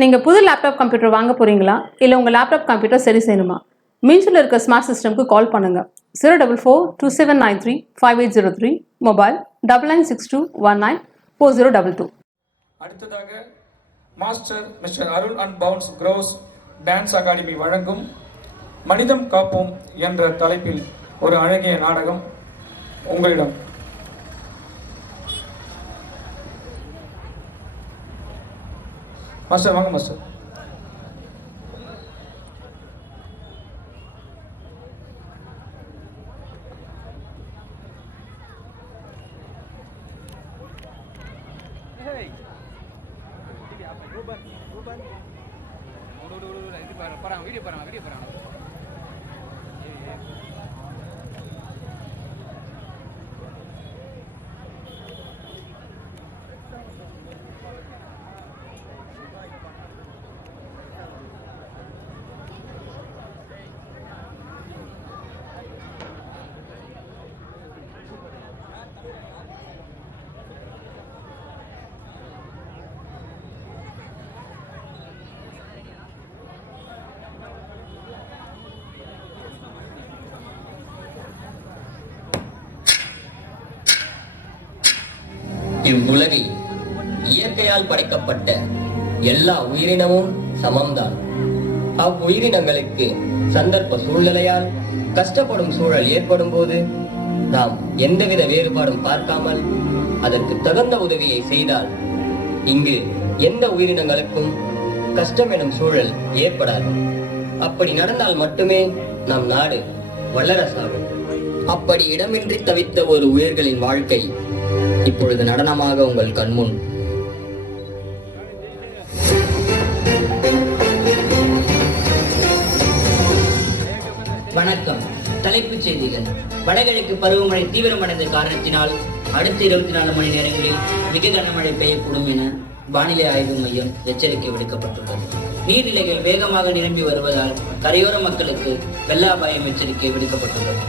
நீங்கள் புது laptop computer வாங்க போகிறீங்களா, இல்லை உங்கள் லேப்டாப் கம்ப்யூட்டர் சரி செய்யணுமா? மீன்ஸில் இருக்க ஸ்மார்ட் சிஸ்டம்க்கு கால் பண்ணுங்கள். 04427935803, மொபைல் 9962194022. அடுத்ததாக master mister Arul and bounce cross dance academy வழங்கும் மனிதம் காப்போம் என்ற தலைப்பில் ஒரு அழகிய நாடகம் உங்களிடம். மாஸ்டர் வாங்க மாஸ்டர். இவ்வுலகில் இயற்கையால் படைக்கப்பட்ட எல்லா உயிரினமும் சமம்தான். அவ்வுயிரினங்களுக்கு சந்தர்ப்ப சூழ்நிலையால் கஷ்டப்படும் சூழல் ஏற்படும் போது நாம் எந்தவித வேறுபாடும் பார்க்காமல் அதற்கு தகுந்த உதவியை செய்தால் இங்கு எந்த உயிரினங்களுக்கும் கஷ்டம் எனும் சூழல் ஏற்படாது. அப்படி நடந்தால் மட்டுமே நம் நாடு வல்லர சாகும். அப்படி இடமின்றி தவித்த ஒரு உயிர்களின் வாழ்க்கை இப்பொழுது நடனமாக உங்கள் கண்முன். வணக்கம். தலைப்புச் செய்திகள். வடகிழக்கு பருவமழை தீவிரமடைந்த காரணத்தினால் அடுத்த 24 மணி நேரங்களில் மிக கனமழை பெய்யக்கூடும் என வானிலை ஆய்வு மையம் எச்சரிக்கை விடுக்கப்பட்டுள்ளது. நீர்நிலைகள் வேகமாக நிரம்பி வருவதால் கரையோர மக்களுக்கு வெள்ள அபாயம் எச்சரிக்கை விடுக்கப்பட்டுள்ளது.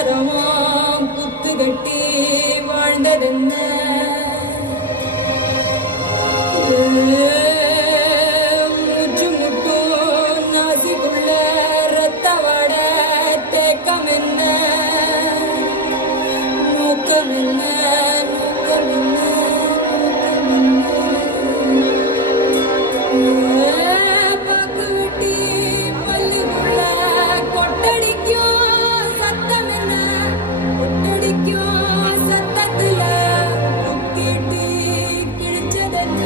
இல்லறமாம் புத்து கட்டி வாழ்ந்ததென்ன மூச்சு முட்டும் நாசிக்குள்ள ரத்த வாட தேக்கம் என்ன நோக்கம் என்ன நோக்கம் என்ன பாக்கு வெட்டி பல்லுக்குள்ள கொட்டடிக்கும் சத்தம் என்ன கொட்டடிக்கும் சத்தத்துல முக்கிட்டு கிழிச்சதென்ன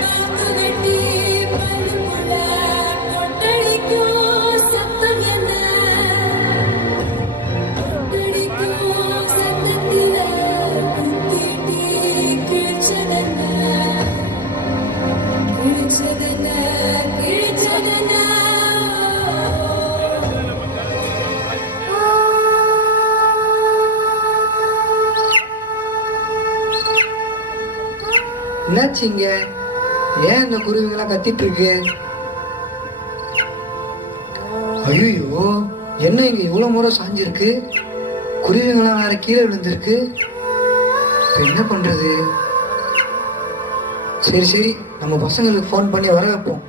பாக்கு வெட்டி பல்லுக்குள்ள கொட்டடிக்கும் சத்தம் என்ன கொட்டடிக்கும் சத்தத்துல முக்கிட்டு கிழிச்சதென்ன கிழிச்சதென்ன கிழிச்சதென்ன என்னாச்சுங்க? ஏன் இந்த குருவிங்கெல்லாம் கத்திட்டு இருக்கு? ஐயோ, என்ன இங்க இவ்வளவு முறை சாஞ்சிருக்கு? குருவிங்கெல்லாம் வேற கீழே விழுந்திருக்கு. இப்ப என்ன பண்றது? சரி சரி, நம்ம பசங்களுக்கு ஃபோன் பண்ணி வர வைப்போம்.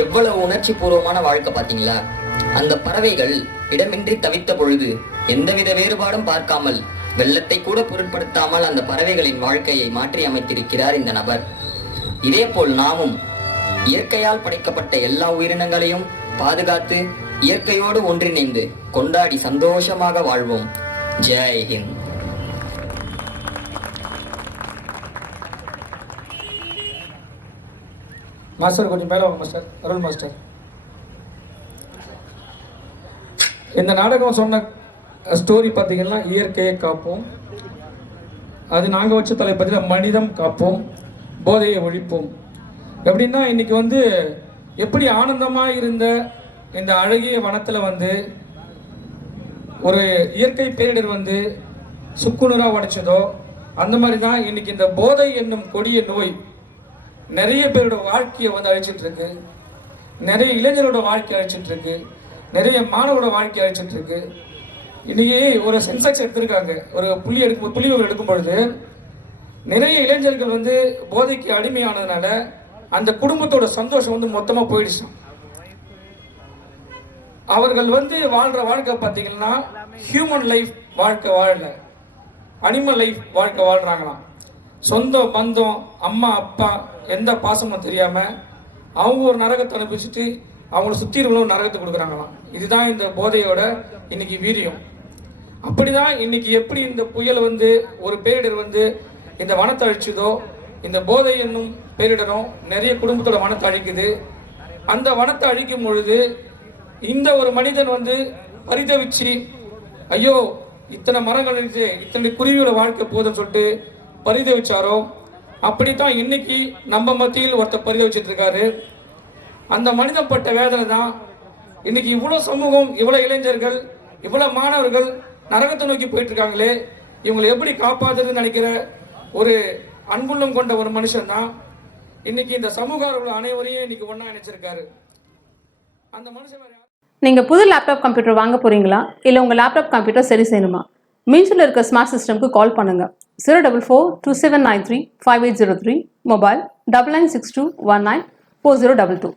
எவ்வளவு உணர்ச்சி பூர்வமான வாழ்க்கை பாத்தீங்களா? அந்த பறவைகள் இடமின்றி தவித்த பொழுது எந்தவித வேறுபாடும் பார்க்காமல், வெள்ளத்தை கூட பொருட்படுத்தாமல் அந்த பறவைகளின் வாழ்க்கையை மாற்றி அமைத்திருக்கிறார் இந்த நபர். இதேபோல் நாமும் இயற்கையால் படைக்கப்பட்ட எல்லா உயிரினங்களையும் பாதுகாத்து இயற்கையோடு ஒன்றிணைந்து கொண்டாடி சந்தோஷமாக வாழ்வோம். ஜெய் ஹிந்த். மாஸ்டர் கொஞ்சம் மேலே வாங்க மாஸ்டர். அருள் மாஸ்டர், இந்த நாடகம் சொன்ன ஸ்டோரி பார்த்தீங்கன்னா இயற்கையை காப்போம், அது நாங்கள் வச்ச தலைப்பதில் மனிதம் காப்போம், போதையை ஒழிப்போம். எப்படின்னா இன்னைக்கு வந்து எப்படி ஆனந்தமாக இருந்த இந்த அழகிய வனத்தில் வந்து ஒரு இயற்கை பேரிடர் வந்து சுக்குநூறாக உடைச்சதோ, அந்த மாதிரி தான் இன்னைக்கு இந்த போதை என்னும் கொடிய நோய் நிறைய பேரோட வாழ்க்கையை வந்து அழிச்சிட்டு இருக்கு. நிறைய இளைஞரோட வாழ்க்கையை அழிச்சிட்டு இருக்கு. நிறைய மாணவரோட வாழ்க்கையை அழிச்சிட்டு இருக்கு. இன்னைக்கு ஒரு சென்செக்ஸ் எடுத்திருக்காங்க, ஒரு புள்ளி எடுக்கும் பொழுது நிறைய இளைஞர்கள் வந்து போதைக்கு அடிமையானதுனால அந்த குடும்பத்தோட சந்தோஷம் வந்து மொத்தமா போயிடுச்சு. அவர்கள் வந்து வாழ்ற வாழ்க்கை பார்த்தீங்கன்னா ஹியூமன் லைஃப் வாழ்க்கை வாழல, அனிமல் லைஃப் வாழ்க்கை வாழ்றாங்களாம். சொந்த பந்தம், அம்மா அப்பா எந்த பாசமும் தெரியாம அவங்க ஒரு நரகத்தை அனுப்பிச்சுட்டு அவங்கள சுற்றி இருக்கணும் நரகத்தை கொடுக்குறாங்களாம். இதுதான் இந்த போதையோட இன்னைக்கு வீரியம். அப்படிதான் இன்னைக்கு எப்படி இந்த புயல் வந்து ஒரு பேரிடர் வந்து இந்த வனத்தை அழிச்சதோ, இந்த போதை என்னும் பேரிடரும் நிறைய குடும்பத்தோட வனத்தை அழிக்குது. அந்த வனத்தை அழிக்கும் பொழுது இந்த ஒரு மனிதன் வந்து பரிதவிச்சு, ஐயோ இத்தனை மரங்கள் இருந்துச்சு, இத்தனை குருவியோட வாழ்க்கை போதுன்னு சொல்லிட்டு பரிதவிச்சாரோ, அப்படித்தான் இன்னைக்கு நம்ம மத்தியில் ஒருத்தர் பரிதவிச்சிட்டு இருக்காரு. அந்த மனிதன் பட்ட வேதனை தான் இன்னைக்கு இவ்வளோ சமூகம், இவ்வளோ இளைஞர்கள், இவ்வளோ மாணவர்கள் நரகத்தை நோக்கி போயிட்டு இருக்காங்களே, இவங்களை எப்படி காப்பாற்றுறதுன்னு நினைக்கிற ஒரு அன்புள்ளம் கொண்ட ஒரு மனுஷன் தான் இன்னைக்கு இந்த சமூக அனைவரையும் இன்னைக்கு ஒன்றா நினைச்சிருக்காரு. அந்த மனுஷன் நீங்கள் புது லேப்டாப் கம்ப்யூட்டர் வாங்க போகிறீங்களா? இல்லை உங்கள் லேப்டாப் கம்ப்யூட்டர் சரி செய்யணுமா? மீன்ஸில் இருக்க ஸ்மார்ட் சிஸ்டம்க்கு கால் பண்ணுங்கள். 04427935803, மொபைல் 9962194022.